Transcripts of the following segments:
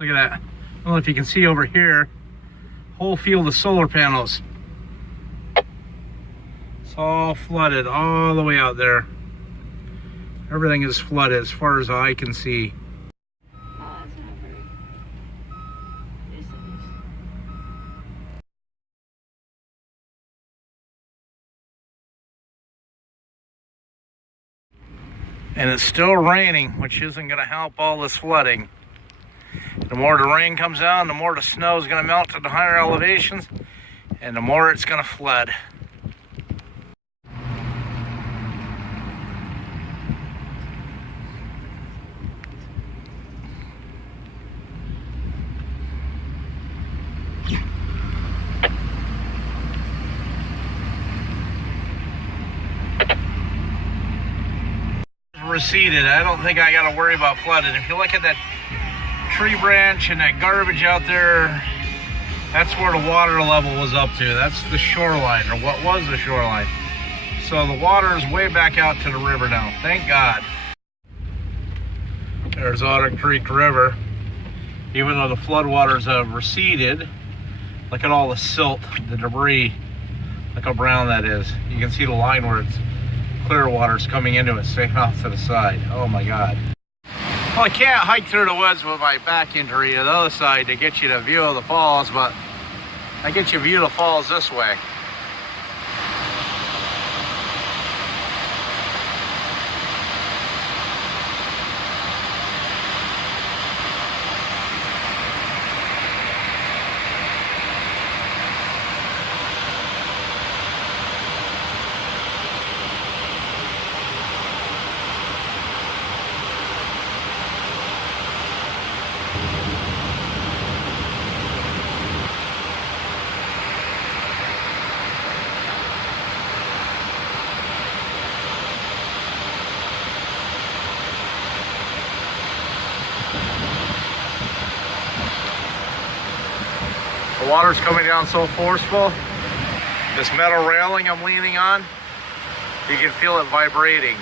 Look at that. I don't know if you can see over here, whole field of solar panels. It's all flooded all the way out there. Everything is flooded as far as the eye can see. And it's still raining, which isn't going to help all this flooding. The more the rain comes down, the more the snow is going to melt to the higher elevations, and the more it's going to flood. Receded. I don't think I got to worry about flooding. If you look at that tree branch and that garbage out there, that's where the water level was up to. That's the shoreline, or what was the shoreline. So the water is way back out to the river now. Thank God. There's Otter Creek River. Even though the floodwaters have receded, look at all the silt, the debris. Look how brown that is. You can see the line where it's clear water's coming into it, staying off to the side. Oh my God. Well, I can't hike through the woods with my back injury to the other side to get you a view of the falls, but I get you a view of the falls this way. The water's coming down so forceful. This metal railing I'm leaning on, you can feel it vibrating.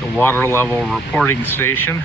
The water level reporting station.